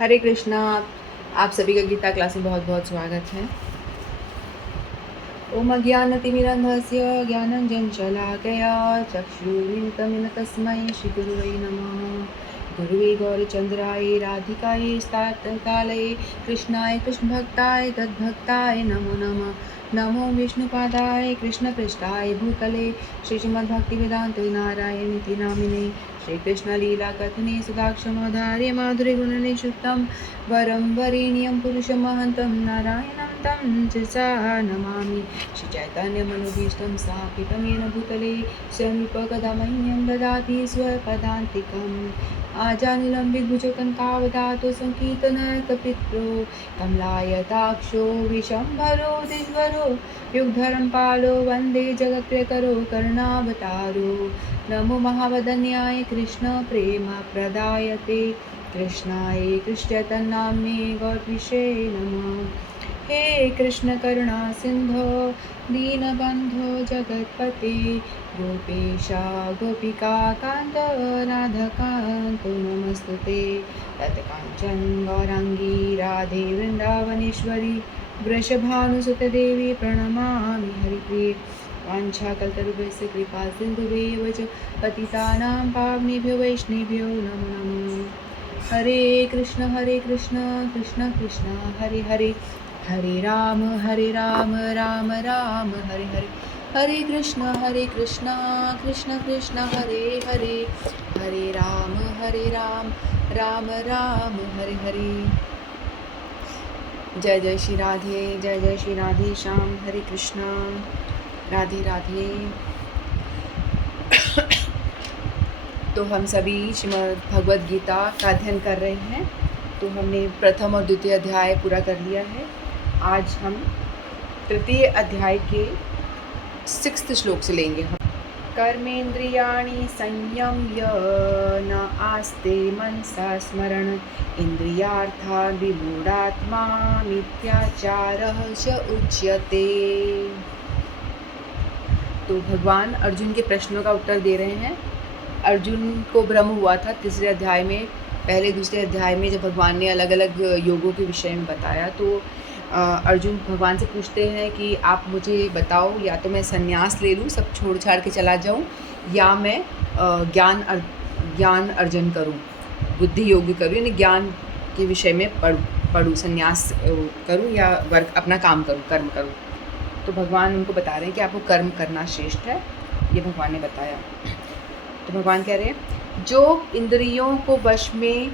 हरे कृष्णा। आप सभी का गीता क्लास में बहुत बहुत स्वागत है। ओम अज्ञानतिमिरन्धस्य ज्ञानञ्जनशलाकया चक्षुरुन्मिलितं तस्मै श्रीगुरुवे नमः। गुरुवे गौरचन्द्राय राधिकायै स्तार्तकालये कृष्णाय कृष्णभक्ताय तद्भक्ताय नमो नमः। नमो विष्णुपादाय कृष्णपृष्ठाय भूतले श्रीमद्भक्तिवेदान्त नारायणीति नामिने श्रीकृष्णलीलाकथने सुधाक्षमोधार्य माधुर्यगुणनिषुक्तं वरं वरेण्यं पुरुषमहन्तं नारायणं तं शिरसा नमामि। श्रीचैतन्यमनोभीष्टं स्थापितं येन भूतले स्वयं मह्यं ददाति स्वपदान्तिकम्। आजानुलम्बितभुजकनकावदातो सङ्कीर्तनकपित्रो कमलायताक्षो विशम्भरो दिग्वरो युगधरं पालो वन्दे जगत्प्रियकरो करुणावतारो। नमो महावदन्याय कृष्णप्रेमप्रदायते कृष्णाय कृष्णचैतन्यनाम्ने गौरविषे नमः। हे कृष्ण करुणा सिंधो दीनबंधो जगत्पते गोपेशा गोपिका कांत राधाकांतो नमस्तुते। तत्कांचन गौरांगी राधे वृंदावनेश्वरी वृषभानुसुते देवी प्रणमामि हरिप्रिये। वाञ्छाकल्पतरुभ्यश्च कृपा सिन्धुभ्येव च पतितानां पावनेभ्यो वैष्णवेभ्यो नमो नमः। हरे कृष्ण कृष्ण कृष्ण हरे हरे, हरे राम राम राम हरे हरे। हरे कृष्ण कृष्ण कृष्ण हरे हरे, हरे राम राम राम हरे हरे। जय जय श्री राधे, जय जय श्री राधे श्याम। हरे कृष्णा, राधे राधे। तो हम सभी श्रीमद् भगवद गीता का अध्ययन कर रहे हैं। तो हमने प्रथम और द्वितीय अध्याय पूरा कर लिया है। आज हम तृतीय अध्याय के 6th श्लोक से लेंगे। हम कर्मेन्द्रियाणि संयम्य न आस्ते मनसा स्मरण इंद्रियार्थान् विमूढात्मा मिथ्याचारः च उच्यते। तो भगवान अर्जुन के प्रश्नों का उत्तर दे रहे हैं। अर्जुन को भ्रम हुआ था तीसरे अध्याय में, पहले दूसरे अध्याय में जब भगवान ने अलग अलग योगों के विषय में बताया, तो अर्जुन भगवान से पूछते हैं कि आप मुझे बताओ, या तो मैं संन्यास ले लूँ, सब छोड़ छाड़ के चला जाऊँ, या मैं ज्ञान अर्जन करूँ, बुद्धि योग करूँ, यानी ज्ञान के विषय में पढ़ूँ, संन्यास करूँ या वर्क अपना काम करूँ, कर्म करूँ। तो भगवान उनको बता रहे हैं कि आपको कर्म करना श्रेष्ठ है, ये भगवान ने बताया। तो भगवान कह रहे हैं, जो इंद्रियों को वश में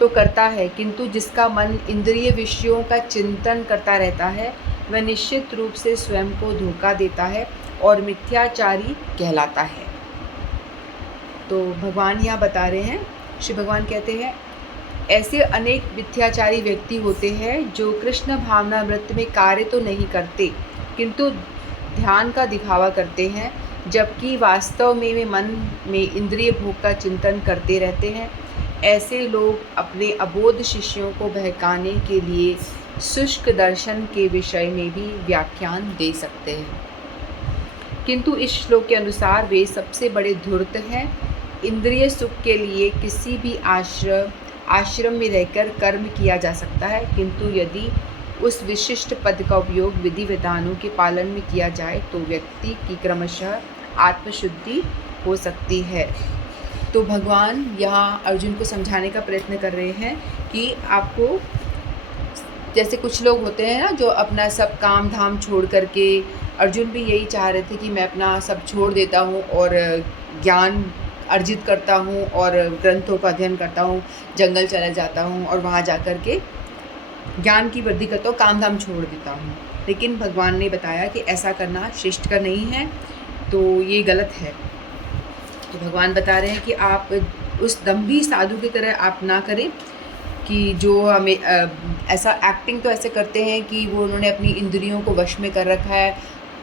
तो करता है, किंतु जिसका मन इंद्रिय विषयों का चिंतन करता रहता है, वह निश्चित रूप से स्वयं को धोखा देता है और मिथ्याचारी कहलाता है। तो भगवान यहाँ बता रहे हैं, श्री भगवान कहते हैं, ऐसे अनेक मिथ्याचारी व्यक्ति होते हैं जो कृष्ण भावना वृत्ति में कार्य तो नहीं करते, किंतु ध्यान का दिखावा करते हैं, जबकि वास्तव में वे मन में इंद्रिय भोग का चिंतन करते रहते हैं। ऐसे लोग अपने अबोध शिष्यों को बहकाने के लिए शुष्क दर्शन के विषय में भी व्याख्यान दे सकते हैं, किंतु इस श्लोक के अनुसार वे सबसे बड़े धूर्त हैं। इंद्रिय सुख के लिए किसी भी आश्रम में रहकर कर्म किया जा सकता है, किंतु यदि उस विशिष्ट पद का उपयोग विधि विधानों के पालन में किया जाए तो व्यक्ति की क्रमशः आत्मशुद्धि हो सकती है। तो भगवान यहाँ अर्जुन को समझाने का प्रयत्न कर रहे हैं कि आपको, जैसे कुछ लोग होते हैं ना, जो अपना सब काम धाम छोड़ करके, अर्जुन भी यही चाह रहे थे कि मैं अपना सब छोड़ देता हूँ और ज्ञान अर्जित करता हूँ और ग्रंथों का अध्ययन करता हूँ, जंगल चला जाता हूँ और वहाँ जा कर के ज्ञान की वृद्धि करता हूँ, काम धाम छोड़ देता हूँ। लेकिन भगवान ने बताया कि ऐसा करना श्रेष्ठकर नहीं है, तो ये गलत है। तो भगवान बता रहे हैं कि आप उस दम्भी साधु की तरह आप ना करें कि जो हमें ऐसा एक्टिंग तो ऐसे करते हैं कि वो उन्होंने अपनी इंद्रियों को वश में कर रखा है,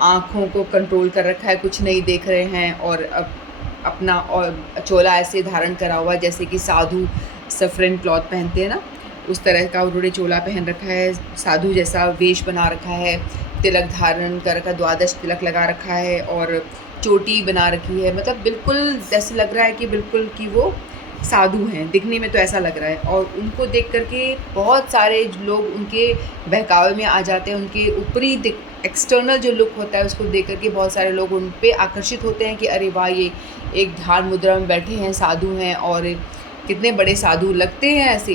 आँखों को कंट्रोल कर रखा है, कुछ नहीं देख रहे हैं, और अपना और चोला ऐसे धारण करा हुआ जैसे कि साधु सफरन क्लॉथ पहनते हैं ना, उस तरह का उन्होंने चोला पहन रखा है, साधु जैसा वेश बना रखा है, तिलक धारण कर रखा, 12 तिलक लगा रखा है और चोटी बना रखी है। मतलब बिल्कुल जैसे लग रहा है कि बिल्कुल कि वो साधु हैं, दिखने में तो ऐसा लग रहा है, और उनको देख कर के बहुत सारे लोग उनके बहकावे में आ जाते हैं। उनके ऊपरी एक्सटर्नल जो लुक होता है उसको देख कर के बहुत सारे लोग उन पे आकर्षित होते हैं कि अरे वाह, ये एक ध्यान मुद्रा में बैठे हैं, साधु हैं, और कितने बड़े साधु लगते हैं। ऐसे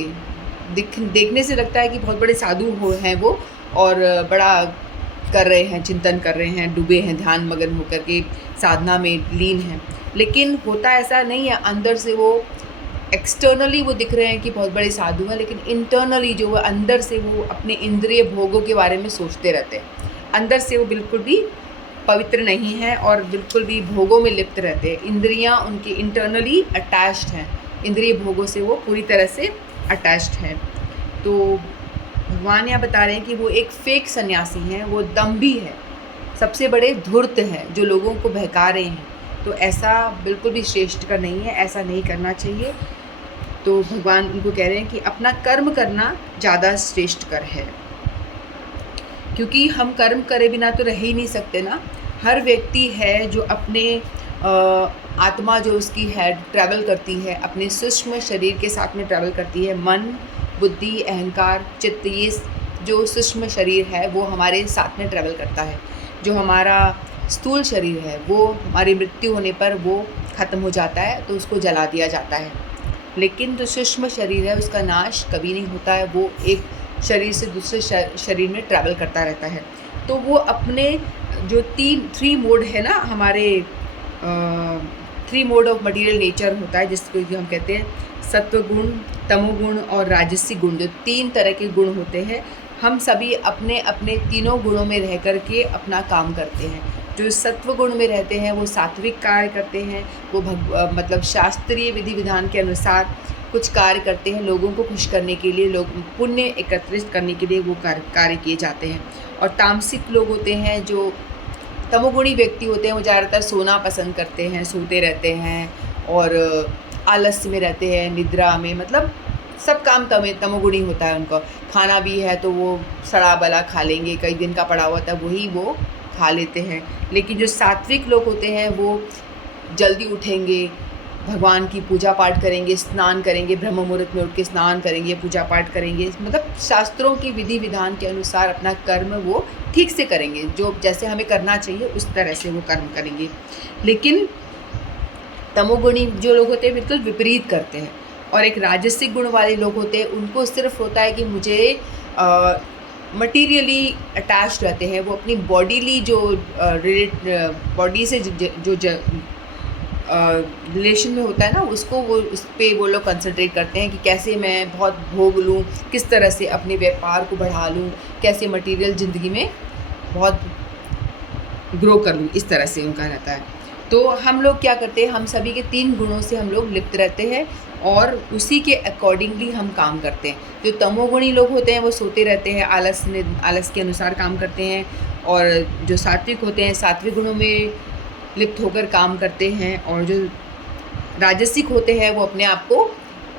देखने से लगता है कि बहुत बड़े साधु हैं वो, और बड़ा कर रहे हैं, चिंतन कर रहे हैं, डूबे हैं, ध्यान मगन होकर के साधना में लीन हैं। लेकिन होता ऐसा नहीं है। अंदर से वो एक्सटर्नली वो दिख रहे हैं कि बहुत बड़े साधु हैं, लेकिन इंटरनली जो वो अंदर से वो अपने इंद्रिय भोगों के बारे में सोचते रहते हैं। अंदर से वो बिल्कुल भी पवित्र नहीं है और बिल्कुल भी भोगों में लिप्त रहते हैं। इंद्रियां उनकी इंटरनली अटैच्ड हैं, इंद्रिय भोगों से वो पूरी तरह से अटैच्ड हैं। तो भगवान यहाँ बता रहे हैं कि वो एक फेक सन्यासी हैं, वो दम्भी है, सबसे बड़े धूर्त हैं जो लोगों को बहका रहे हैं। तो ऐसा बिल्कुल भी श्रेष्ठ कर नहीं है, ऐसा नहीं करना चाहिए। तो भगवान उनको कह रहे हैं कि अपना कर्म करना ज़्यादा श्रेष्ठ कर है, क्योंकि हम कर्म करे बिना तो रह ही नहीं सकते ना। हर व्यक्ति है जो अपने आत्मा जो उसकी है ट्रैवल करती है, अपने सूक्ष्म शरीर के साथ में ट्रैवल करती है। मन, बुद्धि, अहंकार, चित्त, ये जो सूक्ष्म शरीर है वो हमारे साथ में ट्रैवल करता है। जो हमारा स्थूल शरीर है वो हमारी मृत्यु होने पर वो ख़त्म हो जाता है, तो उसको जला दिया जाता है। लेकिन जो सूक्ष्म शरीर है उसका नाश कभी नहीं होता है, वो एक शरीर से दूसरे शरीर में ट्रैवल करता रहता है। तो वो अपने जो थ्री मोड है ना, हमारे 3 मोड ऑफ मटीरियल नेचर होता है, जिसको हम कहते हैं सत्व गुण, तमोगुण और राजसी गुण। जो 3 तरह के गुण होते हैं, हम सभी अपने अपने तीनों गुणों में रह कर के अपना काम करते हैं। जो सत्व गुण में रहते हैं वो सात्विक कार्य करते हैं, वो मतलब शास्त्रीय विधि विधान के अनुसार कुछ कार्य करते हैं, लोगों को खुश करने के लिए, लोग पुण्य एकत्रित करने के लिए वो कार्य किए जाते हैं। और तामसिक लोग होते हैं, जो तमोगुणी व्यक्ति होते हैं, वो ज़्यादातर सोना पसंद करते हैं, सोते रहते हैं और आलस्य में रहते हैं, निद्रा में, मतलब सब काम तमोगुणी होता है उनका। खाना भी है तो वो सड़ा बला खा लेंगे, कई दिन का पड़ा हुआ था वही वो खा लेते हैं। लेकिन जो सात्विक लोग होते हैं वो जल्दी उठेंगे, भगवान की पूजा पाठ करेंगे, स्नान करेंगे, ब्रह्म मुहूर्त में उठ के स्नान करेंगे, पूजा पाठ करेंगे, मतलब शास्त्रों की विधि विधान के अनुसार अपना कर्म वो ठीक से करेंगे, जो जैसे हमें करना चाहिए उस तरह से वो कर्म करेंगे। लेकिन तमोगुणी जो लोग होते हैं बिल्कुल विपरीत करते हैं। और एक राजसिक गुण वाले लोग होते हैं, उनको सिर्फ होता है कि मुझे मटीरियली अटैच्ड रहते हैं। वो अपनी बॉडीली जो बॉडी से जो रिलेशन में होता है ना, उसको वो उस पर वो लोग कंसंट्रेट करते हैं कि कैसे मैं बहुत भोग लूँ, किस तरह से अपने व्यापार को बढ़ा लूँ, कैसे मटेरियल ज़िंदगी में बहुत ग्रो कर लूँ, इस तरह से उनका रहता है। तो हम लोग क्या करते हैं, हम सभी के 3 गुणों से हम लोग लिप्त रहते हैं और उसी के अकॉर्डिंगली हम काम करते हैं। जो तमोगुणी लोग होते हैं वो सोते रहते हैं, आलस के अनुसार काम करते हैं, और जो सात्विक होते हैं सात्विक गुणों में लिप्त होकर काम करते हैं, और जो राजसिक होते हैं वो अपने आप को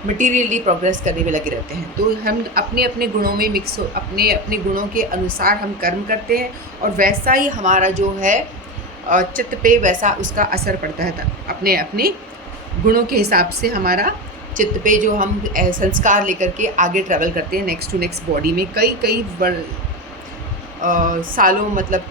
मटीरियली प्रोग्रेस करने में लगे रहते हैं। तो हम अपने अपने गुणों में अपने अपने गुणों के अनुसार हम कर्म करते हैं, और वैसा ही हमारा जो है चित्त पे वैसा उसका असर पड़ता है। अपने अपने गुणों के हिसाब से हमारा चित्त पे जो हम संस्कार लेकर के आगे ट्रैवल करते हैं नेक्स्ट टू नेक्स्ट बॉडी में। कई सालों, मतलब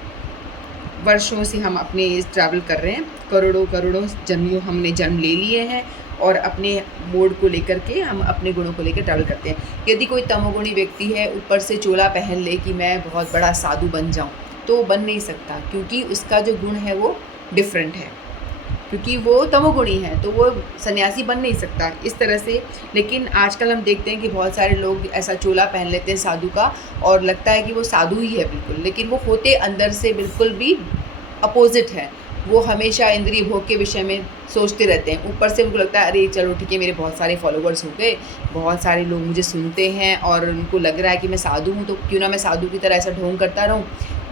वर्षों से हम अपने ट्रैवल कर रहे हैं, करोड़ों जन्मों हमने जन्म ले लिए हैं, और अपने मोड को लेकर के हम अपने गुणों को लेकर ट्रैवल करते हैं। यदि कोई तमोगुणी व्यक्ति है, ऊपर से चोला पहन ले कि मैं बहुत बड़ा साधु बन जाऊं, तो वो बन नहीं सकता, क्योंकि उसका जो गुण है वो डिफरेंट है, क्योंकि वो तमोगुणी है, तो वो सन्यासी बन नहीं सकता इस तरह से। लेकिन आजकल हम देखते हैं कि बहुत सारे लोग ऐसा चोला पहन लेते हैं साधु का, और लगता है कि वो साधु ही है बिल्कुल, लेकिन वो होते अंदर से बिल्कुल भी अपोजिट है। वो हमेशा इंद्रिय भोग के विषय में सोचते रहते हैं। ऊपर से उनको लगता है अरे चलो ठीक है, मेरे बहुत सारे फॉलोवर्स हो गए, बहुत सारे लोग मुझे सुनते हैं, और उनको लग रहा है कि मैं साधु हूँ, तो क्यों ना मैं साधु की तरह ऐसा ढोंग करता रहूँ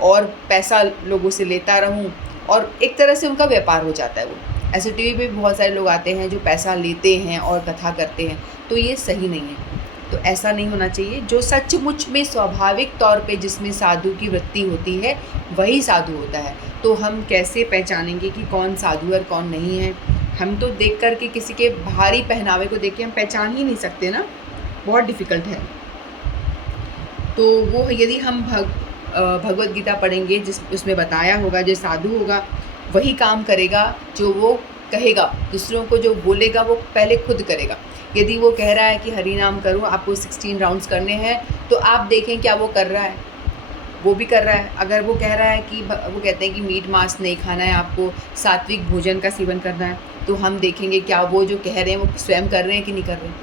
और पैसा लोगों से लेता रहूँ, और एक तरह से उनका व्यापार हो जाता है। वो ऐसे टीवी पे भी बहुत सारे लोग आते हैं जो पैसा लेते हैं और कथा करते हैं, तो ये सही नहीं है। तो ऐसा नहीं होना चाहिए। जो सचमुच में स्वाभाविक तौर पे जिसमें साधु की वृत्ति होती है वही साधु होता है। तो हम कैसे पहचानेंगे कि कौन साधु और कौन नहीं है? हम तो देख कर के किसी के भारी पहनावे को देख के हम पहचान ही नहीं सकते ना, बहुत डिफ़िकल्ट है। तो वो यदि हम भगवत गीता पढ़ेंगे, जिस उसमें बताया होगा, जो साधु होगा वही काम करेगा जो वो कहेगा, दूसरों को जो बोलेगा वो पहले खुद करेगा। यदि वो कह रहा है कि हरि नाम करो, आपको 16 राउंड्स करने हैं, तो आप देखें क्या वो कर रहा है, वो भी कर रहा है। अगर वो कह रहा है कि वो कहते हैं कि मीट मांस नहीं खाना है, आपको सात्विक भोजन का सेवन करना है, तो हम देखेंगे क्या वो जो कह रहे हैं वो स्वयं कर रहे हैं कि नहीं कर रहे हैं।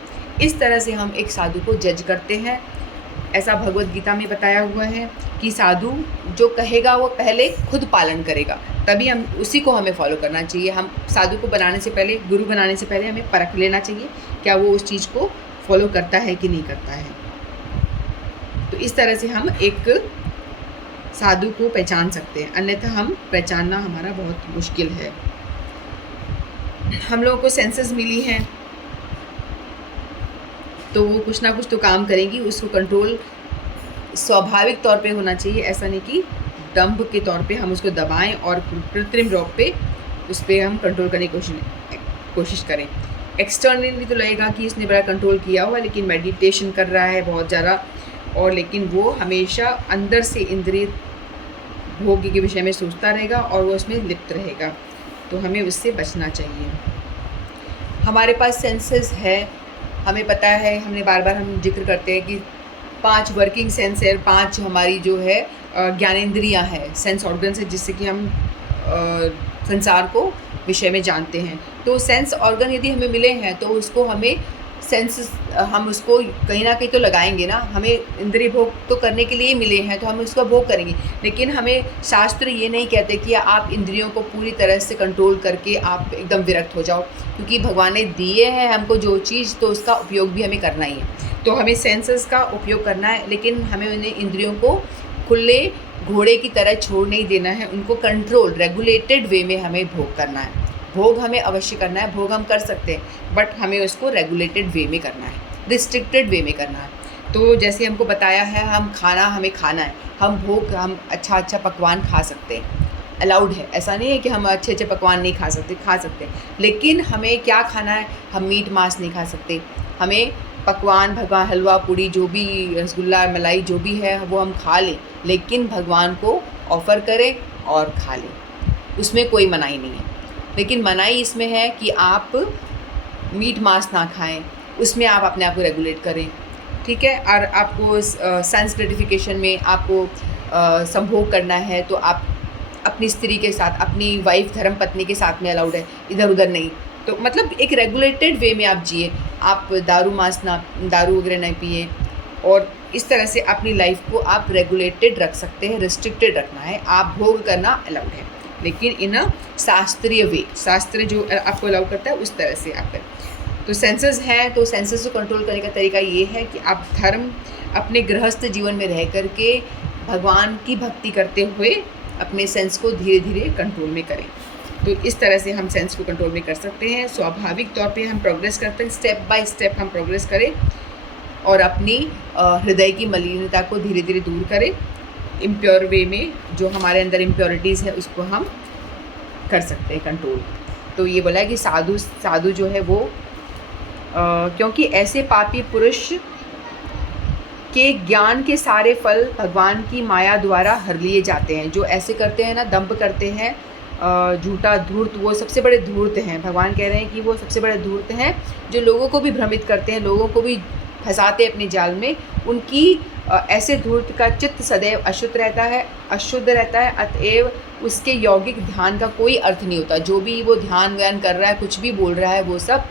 इस तरह से हम एक साधु को जज करते हैं। ऐसा भगवत गीता में बताया हुआ है कि साधु जो कहेगा वो पहले खुद पालन करेगा, तभी हम उसी को हमें फॉलो करना चाहिए। हम साधु को बनाने से पहले, गुरु बनाने से पहले हमें परख लेना चाहिए क्या वो उस चीज़ को फॉलो करता है कि नहीं करता है। तो इस तरह से हम एक साधु को पहचान सकते हैं, अन्यथा हम पहचानना हमारा बहुत मुश्किल है। हम लोगों को सेंसेस मिली हैं तो वो कुछ ना कुछ तो काम करेंगी, उसको कंट्रोल स्वाभाविक तौर पे होना चाहिए। ऐसा नहीं कि दंभ के तौर पे हम उसको दबाएं और कृत्रिम रूप पे उस पर हम कंट्रोल करने की कोशिश करें। एक्सटर्नली तो लगेगा कि इसने बड़ा कंट्रोल किया हुआ, लेकिन मेडिटेशन कर रहा है बहुत ज़्यादा, और लेकिन वो हमेशा अंदर से इंद्रिय भोग के विषय में सोचता रहेगा और वो उसमें लिप्त रहेगा। तो हमें उससे बचना चाहिए। हमारे पास सेंसेस है, हमें पता है, हमने बार बार हम जिक्र करते हैं कि 5 वर्किंग सेंस है, 5 हमारी जो है ज्ञानेंद्रियाँ हैं, सेंस ऑर्गन्स है, जिससे कि हम संसार को विषय में जानते हैं। तो सेंस ऑर्गन यदि हमें मिले हैं तो उसको हमें सेंस, हम उसको कहीं ना कहीं तो लगाएंगे ना। हमें इंद्रिय भोग तो करने के लिए मिले हैं तो हम उसका भोग करेंगे, लेकिन हमें शास्त्र ये नहीं कहते कि आप इंद्रियों को पूरी तरह से कंट्रोल करके आप एकदम विरक्त हो जाओ, क्योंकि भगवान ने दिए हैं हमको जो चीज़, तो उसका उपयोग भी हमें करना ही है। तो हमें सेंसेस का उपयोग करना है, लेकिन हमें उन्हें इंद्रियों को खुले घोड़े की तरह छोड़ नहीं देना है, उनको कंट्रोल रेगुलेटेड वे में हमें भोग करना है। भोग हमें अवश्य करना है, भोग हम कर सकते हैं, बट हमें उसको रेगुलेटेड वे में करना है, रिस्ट्रिक्टेड वे में करना है। तो जैसे हमको बताया है, हमें खाना है, हम हम अच्छा पकवान खा सकते हैं, अलाउड है। ऐसा नहीं है कि हम अच्छे पकवान नहीं खा सकते, लेकिन हमें क्या खाना है, हम मीट मांस नहीं खा सकते। हमें पकवान, भगवान, हलवा पूड़ी, जो भी रसगुल्ला मलाई जो भी है वो हम खा लें, लेकिन भगवान को ऑफ़र करें और खा लें, उसमें कोई मनाही नहीं है। लेकिन मनाही इसमें है कि आप मीट मांस ना खाएं, उसमें आप अपने आप को रेगुलेट करें, ठीक है। और आपको सेंस ग्रेटिफिकेशन में आपको संभोग करना है तो आप अपनी स्त्री के साथ, अपनी वाइफ धर्म पत्नी के साथ में अलाउड है, इधर उधर नहीं। तो मतलब एक रेगुलेटेड वे में आप जिए, आप दारू वगैरह नहीं पिए, और इस तरह से अपनी लाइफ को आप रेगुलेटेड रख सकते हैं, रिस्ट्रिक्टेड रखना है। आप भोग करना अलाउड है, लेकिन इन अ शास्त्रीय वे, शास्त्र जो आपको अलाउ करता है उस तरह से आप करें। तो सेंसेस हैं, तो सेंसेस को कंट्रोल करने का तरीका ये है कि आप धर्म अपने गृहस्थ जीवन में रह करके भगवान की भक्ति करते हुए अपने सेंस को धीरे धीरे कंट्रोल में करें। तो इस तरह से हम सेंस को कंट्रोल में कर सकते हैं। स्वाभाविक तौर पे हम प्रोग्रेस करते हैं, स्टेप बाय स्टेप हम प्रोग्रेस करें और अपनी हृदय की मलिनता को धीरे धीरे दूर करें। इम्प्योर वे में जो हमारे अंदर इम्प्योरिटीज़ है उसको हम कर सकते हैं कंट्रोल। तो ये बोला है कि साधु जो है वो क्योंकि ऐसे पापी पुरुष के ज्ञान के सारे फल भगवान की माया द्वारा हर लिए जाते हैं। जो ऐसे करते हैं ना, दंभ करते हैं, झूठा धूर्त, वो सबसे बड़े धूर्त हैं। भगवान कह रहे हैं कि वो सबसे बड़े धूर्त हैं, जो लोगों को भी भ्रमित करते हैं, लोगों को भी फंसाते अपने जाल में। उनकी ऐसे धूर्त का चित्त सदैव अशुद्ध रहता है, अतएव उसके यौगिक ध्यान का कोई अर्थ नहीं होता। जो भी वो ध्यान व्यान कर रहा है, कुछ भी बोल रहा है, वो सब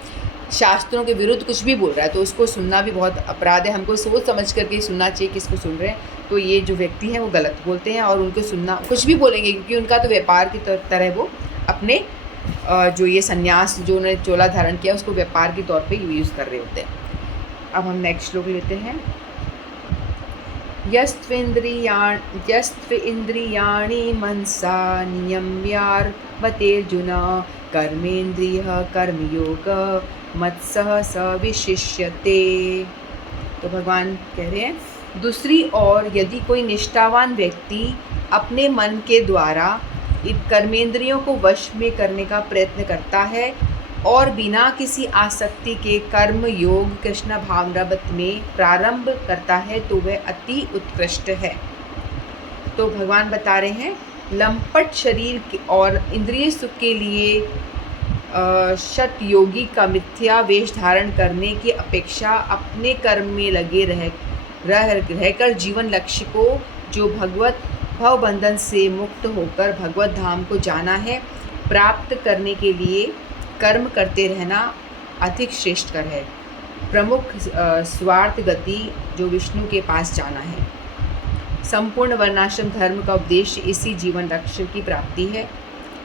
शास्त्रों के विरुद्ध कुछ भी बोल रहा है, तो उसको सुनना भी बहुत अपराध है। हमको सोच समझ करके सुनना चाहिए किसको सुन रहे हैं। तो ये जो व्यक्ति हैं वो गलत बोलते हैं, और उनको सुनना, कुछ भी बोलेंगे, क्योंकि उनका तो व्यापार की तरह वो अपने जो ये संन्यास जो उन्होंने चोला धारण किया उसको व्यापार के तौर पे यूज़ कर रहे होते हैं। अब हम नेक्स्ट श्लोक लेते हैं। यस्त्व इंद्रियाणि मनसा नियम्यार्वतेर्जुन कर्मेन्द्रियः कर्मयोग मत्सह स विशिष्यते। तो भगवान कह रहे हैं, दूसरी ओर यदि कोई निष्ठावान व्यक्ति अपने मन के द्वारा इन कर्मेंद्रियों को वश में करने का प्रयत्न करता है और बिना किसी आसक्ति के कर्म योग कृष्ण भावनावत में प्रारंभ करता है तो वह अति उत्कृष्ट है। तो भगवान बता रहे हैं, लंपट शरीर और इंद्रिय सुख के लिए शत योगी का मिथ्या वेश धारण करने की अपेक्षा अपने कर्म में लगे रहकर जीवन लक्ष्य को, जो भगवत भव बंधन से मुक्त होकर भगवत धाम को जाना है, प्राप्त करने के लिए कर्म करते रहना अधिक श्रेष्ठकर है। प्रमुख स्वार्थ गति जो विष्णु के पास जाना है। संपूर्ण वर्णाश्रम धर्म का उद्देश्य इसी जीवन लक्ष्य की प्राप्ति है।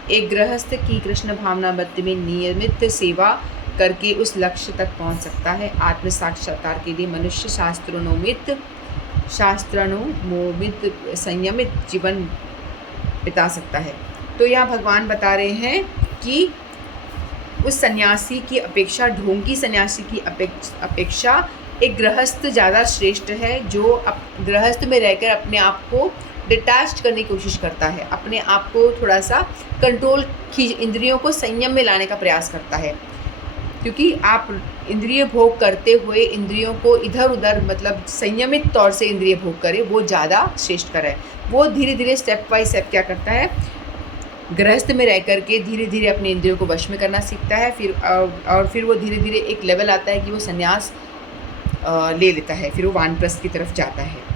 एक गृहस्थ की कृष्ण भावनावत में नियमित सेवा करके उस लक्ष्य तक पहुंच सकता है। आत्म साक्षात्कार के लिए मनुष्य शास्त्रानुमोदित संयमित जीवन बिता सकता है। तो यहाँ भगवान बता रहे हैं कि उस सन्यासी की अपेक्षा, ढोंगी सन्यासी की अपेक्षा एक गृहस्थ ज़्यादा श्रेष्ठ है, जो गृहस्थ में रहकर अपने आप को डिटैच करने की कोशिश करता है, अपने आप को थोड़ा सा कंट्रोल इंद्रियों को संयम में लाने का प्रयास करता है। क्योंकि आप इंद्रिय भोग करते हुए इंद्रियों को इधर उधर, मतलब संयमित तौर से इंद्रिय भोग करें, वो ज़्यादा श्रेष्ठकर है। वो धीरे धीरे स्टेप बाय स्टेप क्या करता है, गृहस्थ में रह कर के धीरे धीरे अपने इंद्रियों को वश में करना सीखता है। फिर वो धीरे धीरे एक लेवल आता है कि वो संन्यास ले लेता है, फिर वो वानप्रस्थ की तरफ जाता है।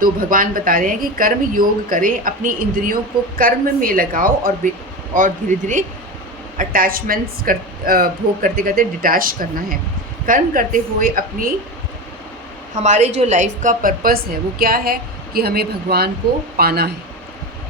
तो भगवान बता रहे हैं कि कर्म योग करें, अपनी इंद्रियों को कर्म में लगाओ और धीरे धीरे अटैचमेंट्स भोग करते करते डिटैच करना है। कर्म करते हुए हमारे जो लाइफ का पर्पस है वो क्या है कि हमें भगवान को पाना है,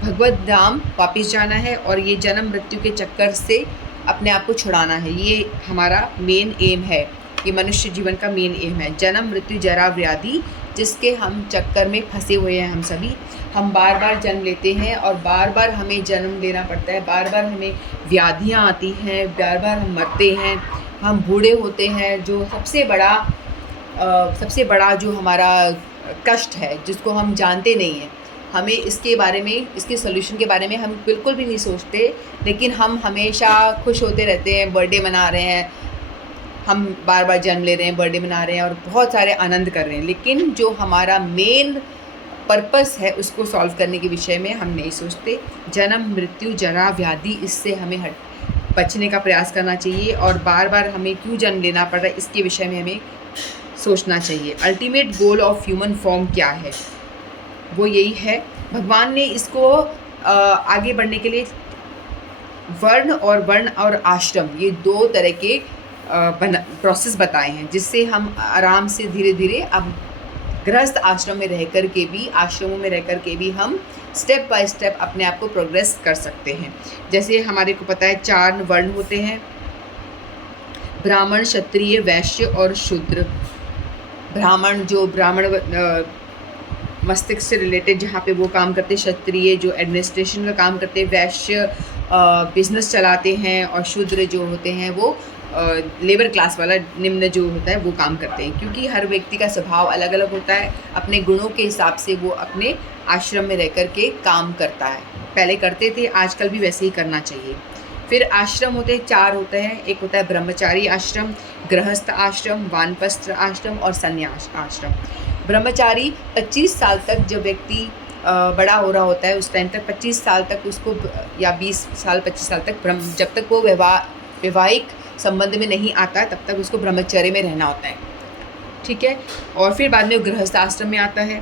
भगवत धाम वापस जाना है और ये जन्म मृत्यु के चक्कर से अपने आप को छुड़ाना है। ये हमारा मेन एम है, ये मनुष्य जीवन का मेन एम है। जन्म मृत्यु जरा व्याधि जिसके हम चक्कर में फंसे हुए हैं हम सभी। हम बार बार जन्म लेते हैं और बार बार हमें जन्म लेना पड़ता है, बार बार हमें व्याधियाँ आती हैं, बार बार हम मरते हैं, हम बूढ़े होते हैं। जो सबसे बड़ा जो हमारा कष्ट है जिसको हम जानते नहीं हैं, हमें इसके बारे में, इसके सोल्यूशन के बारे में हम बिल्कुल भी नहीं सोचते, लेकिन हम हमेशा खुश होते रहते हैं, बर्थडे मना रहे हैं, हम बार बार जन्म ले रहे हैं, बर्थडे मना रहे हैं और बहुत सारे आनंद कर रहे हैं, लेकिन जो हमारा मेन पर्पस है उसको सॉल्व करने के विषय में हम नहीं सोचते। जन्म मृत्यु जरा व्याधि, इससे हमें बचने का प्रयास करना चाहिए और बार बार हमें क्यों जन्म लेना पड़ रहा है इसके विषय में हमें सोचना चाहिए। Ultimate goal of human form क्या है, वो यही है। भगवान ने इसको आगे बढ़ने के लिए वर्ण और आश्रम, ये दो तरह के प्रोसेस बताए हैं, जिससे हम आराम से धीरे धीरे अब गृहस्थ आश्रमों में रह कर के भी हम स्टेप बाय स्टेप अपने आप को प्रोग्रेस कर सकते हैं। जैसे हमारे को पता है 4 वर्ण होते हैं, ब्राह्मण, क्षत्रिय, वैश्य और शूद्र। ब्राह्मण जो मस्तिष्क से रिलेटेड जहाँ पे वो काम करते हैं, क्षत्रिय जो एडमिनिस्ट्रेशन का काम करते हैं, वैश्य बिजनेस चलाते हैं और शूद्र जो होते हैं वो लेबर क्लास वाला, निम्न जो होता है वो काम करते हैं। क्योंकि हर व्यक्ति का स्वभाव अलग अलग होता है, अपने गुणों के हिसाब से वो अपने आश्रम में रह कर के काम करता है। पहले करते थे, आजकल भी वैसे ही करना चाहिए। फिर आश्रम होते हैं, 4 होते हैं। एक होता है ब्रह्मचारी आश्रम, गृहस्थ आश्रम, वानप्रस्थ आश्रम और संन्यास आश्रम। ब्रह्मचारी 25 साल तक जब व्यक्ति बड़ा हो रहा होता है उस टाइम तक 25 साल तक उसको, या 20 साल 25 साल तक जब तक वो वैवाहिक संबंध में नहीं आता है तब तक उसको ब्रह्मचर्य में रहना होता है, ठीक है। और फिर बाद में वो गृहस्थ आश्रम में आता है।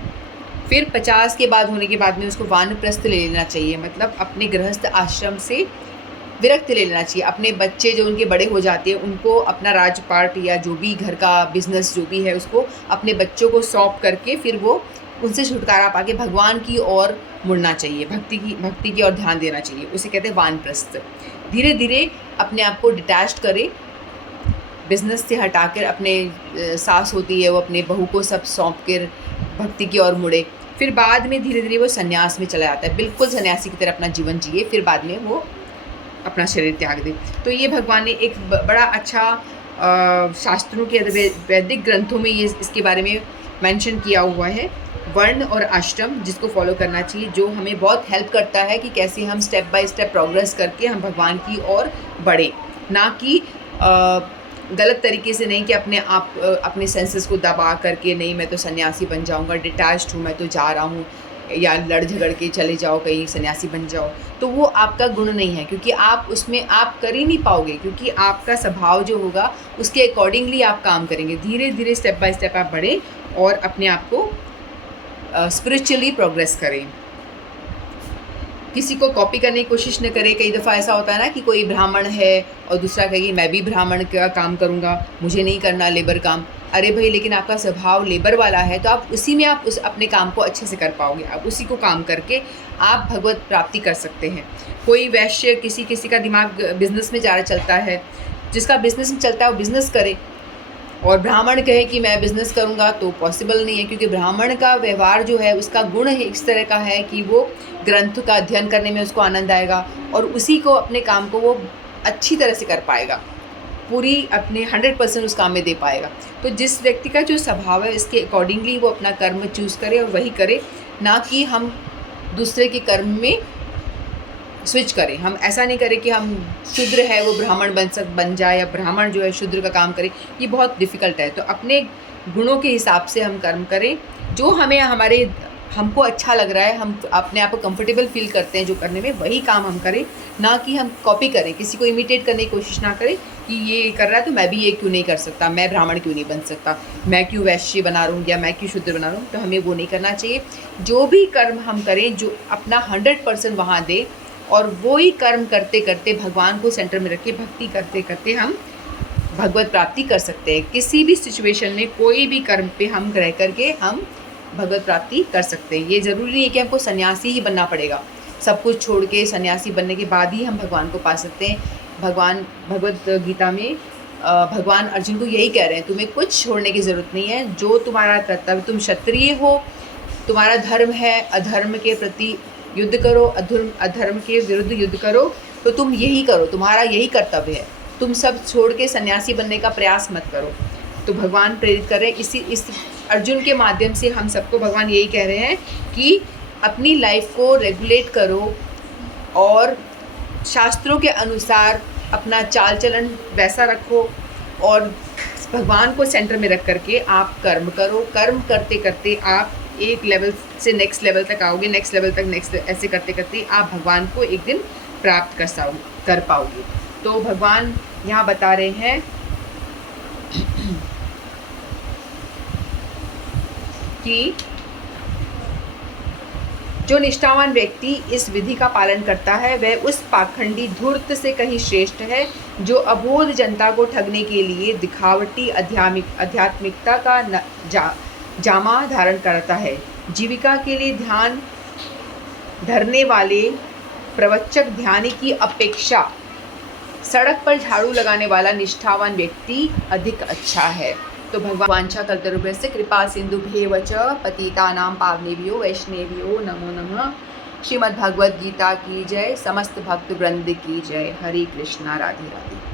फिर 50 के बाद होने के बाद में उसको वानप्रस्थ ले लेना चाहिए, मतलब अपने गृहस्थ आश्रम से विरक्त ले लेना चाहिए। अपने बच्चे जो उनके बड़े हो जाते हैं उनको अपना राजपाट या जो भी घर का बिजनेस जो भी है उसको अपने बच्चों को सौंप करके फिर वो उनसे छुटकारा पाके भगवान की ओर मुड़ना चाहिए, भक्ति की ओर ध्यान देना चाहिए। उसे कहते हैं वानप्रस्थ। धीरे धीरे अपने आप को डिटैच्ड करे, बिजनेस से हटाकर अपने सास होती है वो अपने बहू को सब सौंप कर भक्ति की ओर मुड़े। फिर बाद में धीरे धीरे वो संन्यास में चला जाता है, बिल्कुल सन्यासी की तरह अपना जीवन जिए, फिर बाद में वो अपना शरीर त्याग दे। तो ये भगवान ने एक बड़ा अच्छा शास्त्रों के वैदिक ग्रंथों में ये इसके बारे में मेंशन किया हुआ है, वर्ण और आश्रम, जिसको फॉलो करना चाहिए, जो हमें बहुत हेल्प करता है कि कैसे हम स्टेप बाय स्टेप प्रोग्रेस करके हम भगवान की ओर बढ़े। ना कि गलत तरीके से नहीं कि अपने सेंसेस को दबा करके नहीं मैं तो सन्यासी बन जाऊंगा, डिटैच्ड हूँ, मैं तो जा रहा हूँ, या लड़ झगड़ के चले जाओ कहीं सन्यासी बन जाओ, तो वो आपका गुण नहीं है, क्योंकि आप उसमें आप कर ही नहीं पाओगे, क्योंकि आपका स्वभाव जो होगा उसके अकॉर्डिंगली आप काम करेंगे। धीरे धीरे स्टेप बाय स्टेप आप बढ़ें और अपने आप को स्पिरिचुअली प्रोग्रेस करें। किसी को कॉपी करने की कोशिश न करें। कई दफ़ा ऐसा होता है ना कि कोई ब्राह्मण है और दूसरा कहेगी मैं भी ब्राह्मण का काम करूँगा, मुझे नहीं करना लेबर काम। अरे भाई, लेकिन आपका स्वभाव लेबर वाला है तो आप उसी में आप उस अपने काम को अच्छे से कर पाओगे। आप उसी को काम करके आप भगवत प्राप्ति कर सकते हैं। कोई वैश्य, किसी का दिमाग बिज़नेस में ज़्यादा चलता है, जिसका बिज़नेस में चलता है वो बिज़नेस करे, और ब्राह्मण कहे कि मैं बिज़नेस करूँगा तो पॉसिबल नहीं है, क्योंकि ब्राह्मण का व्यवहार जो है उसका गुण इस तरह का है कि वो ग्रंथ का अध्ययन करने में उसको आनंद आएगा और उसी को अपने काम को वो अच्छी तरह से कर पाएगा, पूरी अपने 100% उस काम में दे पाएगा। तो जिस व्यक्ति का जो स्वभाव है इसके अकॉर्डिंगली वो अपना कर्म चूज़ करे और वही करे, ना कि हम दूसरे के कर्म में स्विच करें। हम ऐसा नहीं करें कि हम शूद्र है वो ब्राह्मण बन जाए, या ब्राह्मण जो है शूद्र का काम करे, ये बहुत डिफ़िकल्ट है। तो अपने गुणों के हिसाब से हम कर्म करें, जो हमको अच्छा लग रहा है, हम अपने आप को कंफर्टेबल फील करते हैं जो करने में, वही काम हम करें, ना कि हम कॉपी करें, किसी को इमिटेट करने की कोशिश ना करें कि ये कर रहा है तो मैं भी ये क्यों नहीं कर सकता, मैं ब्राह्मण क्यों नहीं बन सकता, मैं क्यों वैश्य बना रहा हूँ या मैं क्यों शूद्र बना रहा हूँ। तो हमें वो नहीं करना चाहिए। जो भी कर्म हम करें जो अपना 100% वहाँ दे, और वो ही कर्म करते करते भगवान को सेंटर में रख के भक्ति करते करते हम भगवत प्राप्ति कर सकते हैं। किसी भी सिचुएशन में कोई भी कर्म पे हम रह करके हम भगवत प्राप्ति कर सकते हैं। ये ज़रूरी नहीं है कि हमको सन्यासी ही बनना पड़ेगा। सब कुछ छोड़ के सन्यासी बनने के बाद ही हम भगवान को पा सकते हैं। भगवत गीता में भगवान अर्जुन को यही कह रहे हैं, तुम्हें कुछ छोड़ने की ज़रूरत नहीं है। जो तुम्हारा कर्तव्य, तुम क्षत्रिय हो, तुम्हारा धर्म है अधर्म के प्रति युद्ध करो, अधर्म के विरुद्ध युद्ध करो, तो तुम यही करो, तुम्हारा यही कर्तव्य है। तुम सब छोड़ के सन्यासी बनने का प्रयास मत करो। तो भगवान प्रेरित कर रहे हैं, इस अर्जुन के माध्यम से हम सबको भगवान यही कह रहे हैं कि अपनी लाइफ को रेगुलेट करो और शास्त्रों के अनुसार अपना चाल चलन वैसा रखो, और भगवान को सेंटर में रख करके आप कर्म करो। कर्म करते करते आप एक लेवल से नेक्स्ट लेवल तक आओगे, नेक्स्ट लेवल तक नेक्स्ट, ऐसे करते करते आप भगवान को एक दिन प्राप्त कर पाओगे। तो भगवान यहाँ बता रहे हैं कि जो निष्ठावान व्यक्ति इस विधि का पालन करता है वह उस पाखंडी धूर्त से कहीं श्रेष्ठ है जो अबोध जनता को ठगने के लिए दिखावटी आध्यात्मिकता का जामा धारण करता है। जीविका के लिए ध्यान धरने वाले प्रवचक ध्यानी की अपेक्षा सड़क पर झाड़ू लगाने वाला निष्ठावान व्यक्ति अधिक अच्छा है। तो भगवान वांछा कल्पतरुभ्यश्च कृपा सिंधुभ्येव च पतितानां पावनेभ्यो वैष्णवेभ्यो नमो नमः। श्रीमद् भगवद गीता की जय। समस्त भक्त वृंद की जय। हरे कृष्णा, राधे राधे।